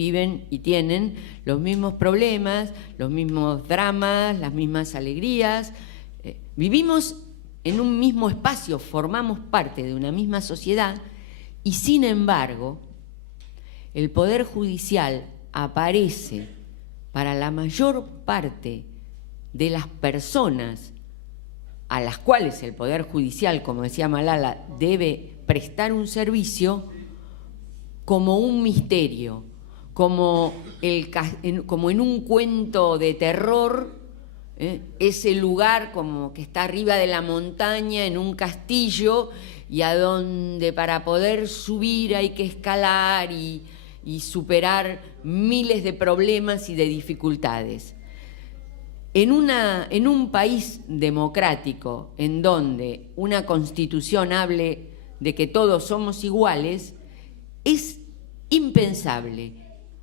viven y tienen los mismos problemas, los mismos dramas, las mismas alegrías. Vivimos en un mismo espacio, formamos parte de una misma sociedad y, sin embargo, el Poder Judicial aparece para la mayor parte de las personas a las cuales el Poder Judicial, como decía Malala, debe prestar un servicio, como un misterio, como en un cuento de terror, ese lugar como que está arriba de la montaña en un castillo y a donde para poder subir hay que escalar y superar miles de problemas y de dificultades. En un país democrático en donde una constitución hable de que todos somos iguales, es impensable,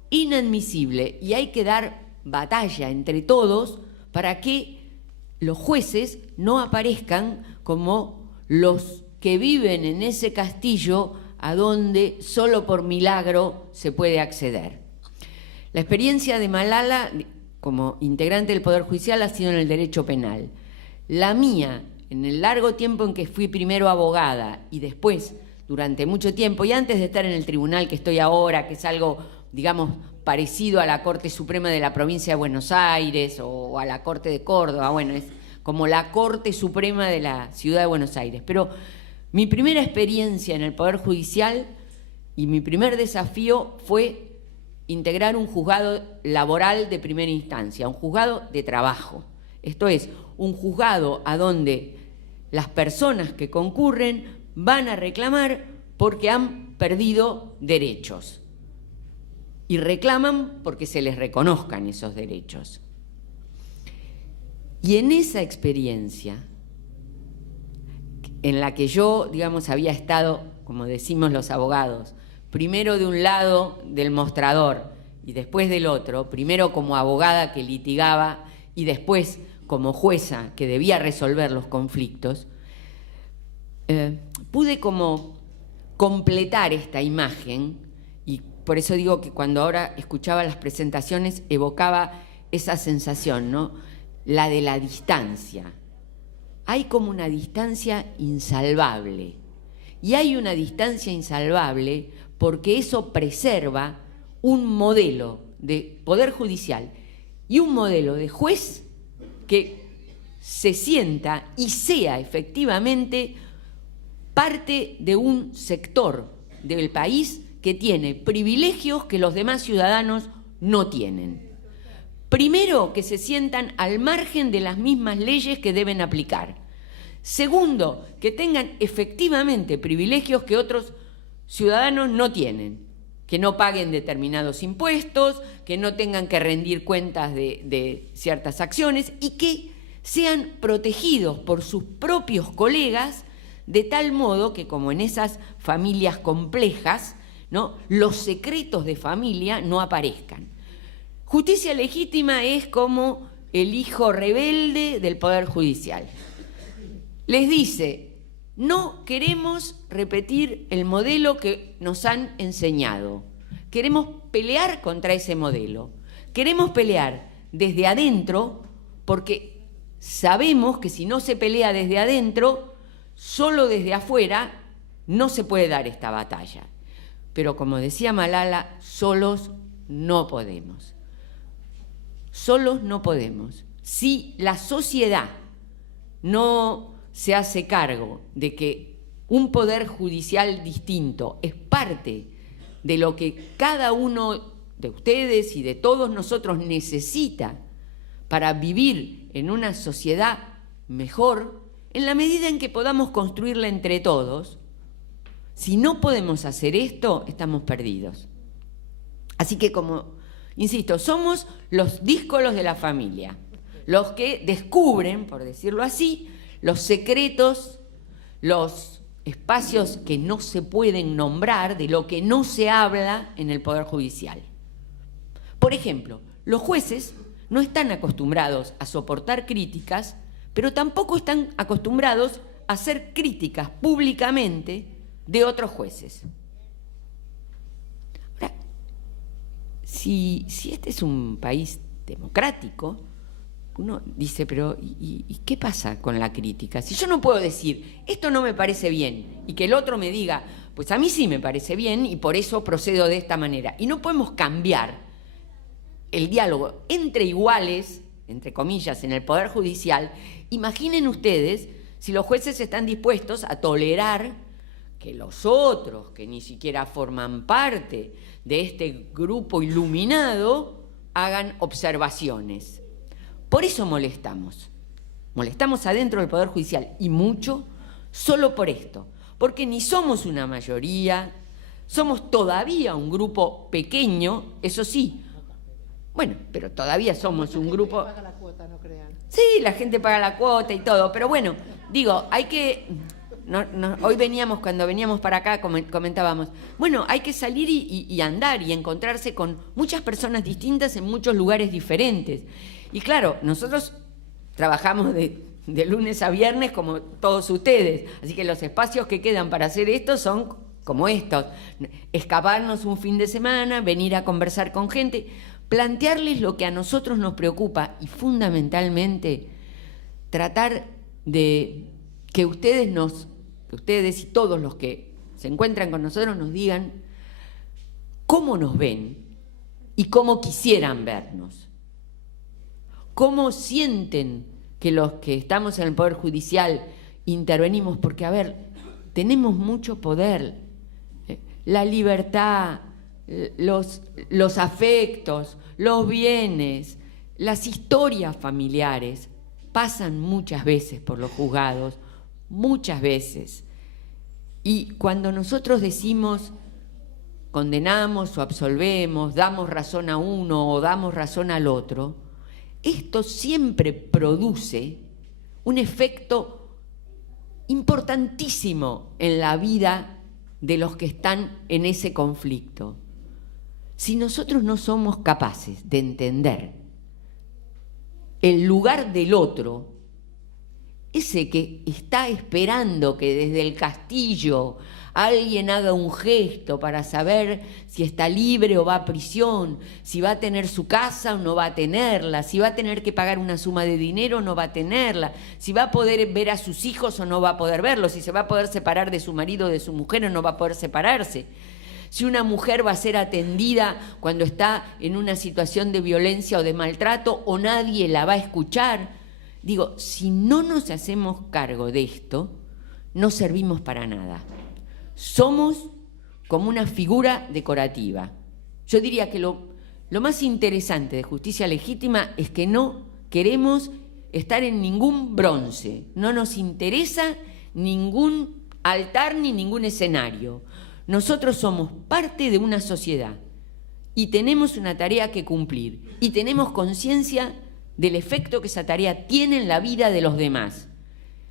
inadmisible, y hay que dar batalla entre todos para que los jueces no aparezcan como los que viven en ese castillo a donde solo por milagro se puede acceder. La experiencia de Malala como integrante del Poder Judicial ha sido en el derecho penal. La mía, en el largo tiempo en que fui primero abogada y después durante mucho tiempo, y antes de estar en el tribunal que estoy ahora, que es algo, digamos, parecido a la Corte Suprema de la Provincia de Buenos Aires o a la Corte de Córdoba, bueno, es como la Corte Suprema de la Ciudad de Buenos Aires. Pero mi primera experiencia en el Poder Judicial y mi primer desafío fue integrar un juzgado laboral de primera instancia, un juzgado de trabajo. Esto es, un juzgado a donde las personas que concurren van a reclamar porque han perdido derechos y reclaman porque se les reconozcan esos derechos. Y en esa experiencia, en la que yo, digamos, había estado, como decimos los abogados, primero de un lado del mostrador y después del otro, primero como abogada que litigaba y después como jueza que debía resolver los conflictos, pude como completar esta imagen, y por eso digo que cuando ahora escuchaba las presentaciones evocaba esa sensación, ¿no? La de la distancia. Hay como una distancia insalvable, y hay una distancia insalvable porque eso preserva un modelo de poder judicial y un modelo de juez que se sienta y sea efectivamente parte de un sector del país que tiene privilegios que los demás ciudadanos no tienen. Primero, que se sientan al margen de las mismas leyes que deben aplicar. Segundo, que tengan efectivamente privilegios que otros ciudadanos no tienen, que no paguen determinados impuestos, que no tengan que rendir cuentas de ciertas acciones y que sean protegidos por sus propios colegas de tal modo que, como en esas familias complejas, ¿no?, los secretos de familia no aparezcan. Justicia legítima es como el hijo rebelde del Poder Judicial. Les dice: no queremos repetir el modelo que nos han enseñado. Queremos pelear contra ese modelo. Queremos pelear desde adentro porque sabemos que si no se pelea desde adentro, solo desde afuera no se puede dar esta batalla. Pero como decía Malala, solos no podemos. Solos no podemos. Si la sociedad no se hace cargo de que un poder judicial distinto es parte de lo que cada uno de ustedes y de todos nosotros necesita para vivir en una sociedad mejor, en la medida en que podamos construirla entre todos, si no podemos hacer esto, estamos perdidos. Así que, como insisto, somos los díscolos de la familia, los que descubren, por decirlo así, los secretos, los espacios que no se pueden nombrar, de lo que no se habla en el Poder Judicial. Por ejemplo, los jueces no están acostumbrados a soportar críticas, pero tampoco están acostumbrados a hacer críticas públicamente de otros jueces. Ahora, si este es un país democrático, uno dice, pero ¿y qué pasa con la crítica? Si yo no puedo decir, esto no me parece bien, y que el otro me diga, pues a mí sí me parece bien y por eso procedo de esta manera. Y no podemos cambiar el diálogo entre iguales, entre comillas, en el Poder Judicial. Imaginen ustedes si los jueces están dispuestos a tolerar que los otros, que ni siquiera forman parte de este grupo iluminado, hagan observaciones. Por eso molestamos adentro del Poder Judicial, y mucho solo por esto, porque ni somos una mayoría, somos todavía un grupo pequeño, eso sí. Bueno, pero todavía somos un grupo... La gente paga la cuota, no crean. Sí, la gente paga la cuota y todo, pero bueno, digo, hay que... hoy cuando veníamos para acá, comentábamos, bueno, hay que salir y andar y encontrarse con muchas personas distintas en muchos lugares diferentes. Y claro, nosotros trabajamos de lunes a viernes como todos ustedes, así que los espacios que quedan para hacer esto son como estos: escaparnos un fin de semana, venir a conversar con gente, plantearles lo que a nosotros nos preocupa y fundamentalmente tratar de que ustedes y todos los que se encuentran con nosotros nos digan cómo nos ven y cómo quisieran vernos. ¿Cómo sienten que los que estamos en el Poder Judicial intervenimos? Porque, a ver, tenemos mucho poder. La libertad, los afectos, los bienes, las historias familiares pasan muchas veces por los juzgados, muchas veces. Y cuando nosotros decimos, condenamos o absolvemos, damos razón a uno o damos razón al otro, esto siempre produce un efecto importantísimo en la vida de los que están en ese conflicto. Si nosotros no somos capaces de entender el lugar del otro, ese que está esperando que desde el castillo alguien haga un gesto para saber si está libre o va a prisión, si va a tener su casa o no va a tenerla, si va a tener que pagar una suma de dinero o no va a tenerla, si va a poder ver a sus hijos o no va a poder verlos, si se va a poder separar de su marido o de su mujer o no va a poder separarse, si una mujer va a ser atendida cuando está en una situación de violencia o de maltrato o nadie la va a escuchar. Digo, si no nos hacemos cargo de esto, no servimos para nada. Somos como una figura decorativa. Yo diría que lo más interesante de Justicia Legítima es que no queremos estar en ningún bronce, no nos interesa ningún altar ni ningún escenario. Nosotros somos parte de una sociedad y tenemos una tarea que cumplir y tenemos conciencia del efecto que esa tarea tiene en la vida de los demás.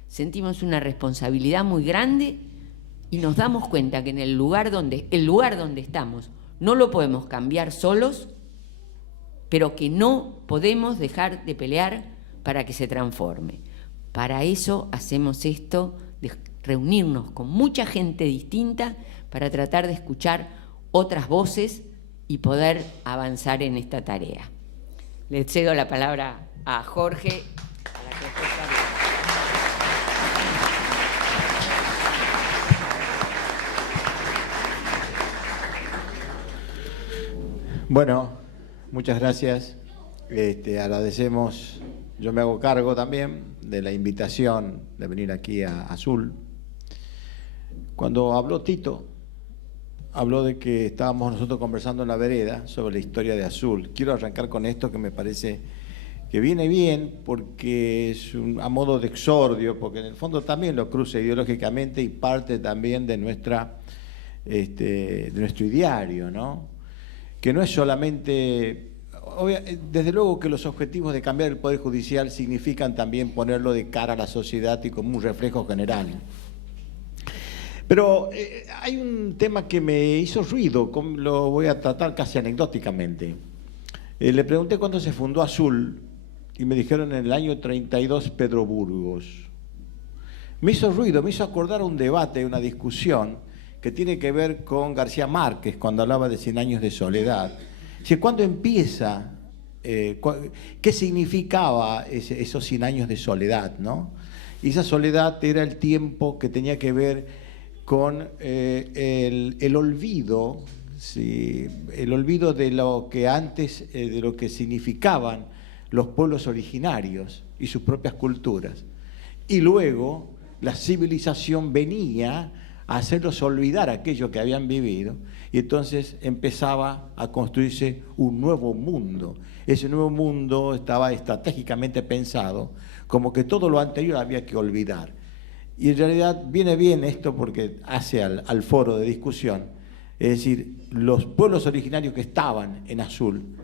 Sentimos una responsabilidad muy grande y nos damos cuenta que en el lugar donde estamos no lo podemos cambiar solos, pero que no podemos dejar de pelear para que se transforme. Para eso hacemos esto, de reunirnos con mucha gente distinta para tratar de escuchar otras voces y poder avanzar en esta tarea. Le cedo la palabra a Jorge, para que después hable. Bueno, muchas gracias. Agradecemos, yo me hago cargo también de la invitación de venir aquí a Azul. Cuando habló Tito, habló de que estábamos nosotros conversando en la vereda sobre la historia de Azul. Quiero arrancar con esto que me parece que viene bien porque es a modo de exordio, porque en el fondo también lo cruza ideológicamente y parte también de nuestro ideario, ¿no? Que no es solamente, desde luego que los objetivos de cambiar el Poder Judicial significan también ponerlo de cara a la sociedad y como un reflejo general. Pero hay un tema que me hizo ruido, lo voy a tratar casi anecdóticamente. Le pregunté cuándo se fundó Azul y me dijeron en el año 32 Pedro Burgos. Me hizo ruido, me hizo acordar un debate, una discusión que tiene que ver con García Márquez cuando hablaba de 100 años de soledad. ¿Cuándo empieza? ¿Qué significaba esos 100 años de soledad, ¿no? Y esa soledad era el tiempo que tenía que ver con el olvido, ¿sí? El olvido de lo que antes, de lo que significaban los pueblos originarios y sus propias culturas. Y luego la civilización venía a hacerlos olvidar aquello que habían vivido, y entonces empezaba a construirse un nuevo mundo. Ese nuevo mundo estaba estratégicamente pensado como que todo lo anterior había que olvidar. Y en realidad viene bien esto porque hace al foro de discusión, es decir, los pueblos originarios que estaban en Azul,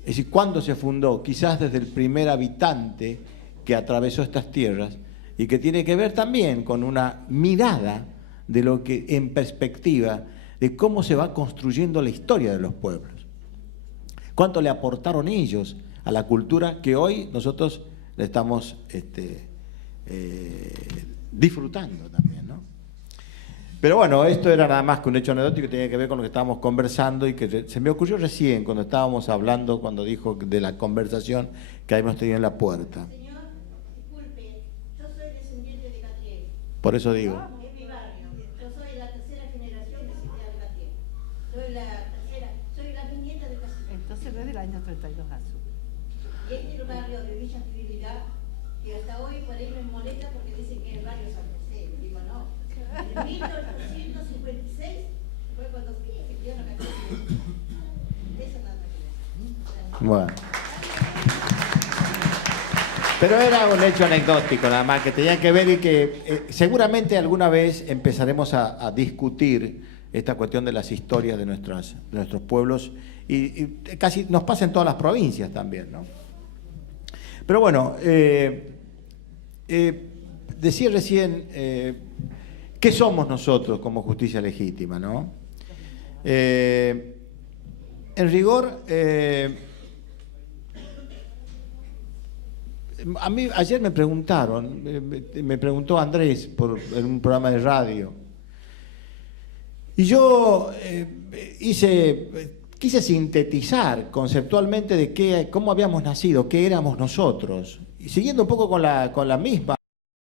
es decir, ¿cuándo se fundó? Quizás desde el primer habitante que atravesó estas tierras, y que tiene que ver también con una mirada de lo que, en perspectiva, de cómo se va construyendo la historia de los pueblos. ¿Cuánto le aportaron ellos a la cultura que hoy nosotros le estamos disfrutando también, ¿no? Pero bueno, esto era nada más que un hecho anecdótico que tenía que ver con lo que estábamos conversando, y que se me ocurrió recién cuando estábamos hablando, cuando dijo de la conversación que habíamos tenido en la puerta. Señor, disculpe, yo soy descendiente de Catriel. Por eso digo. Es mi barrio. Yo soy la tercera generación de Ciudad de Catriel. Soy la bisnieta de Catriel. Entonces no es del año 32 Azul. Y este es el barrio de Villa Actividad, que hasta hoy por ahí me molesta porque dicen que es el barrio San José. Digo, no. En 1856 fue cuando se dio la Catriel. Eso nada que ver. Bueno. Pero era un hecho anecdótico nada más, que tenía que ver, y que seguramente alguna vez empezaremos a discutir esta cuestión de las historias de nuestros pueblos, y casi nos pasa en todas las provincias también, ¿no? Pero bueno, decía recién, ¿qué somos nosotros como Justicia Legítima, no? En rigor, a mí ayer me preguntaron, me preguntó Andrés en un programa de radio, y yo quise sintetizar conceptualmente de cómo habíamos nacido, qué éramos nosotros, y siguiendo un poco con la misma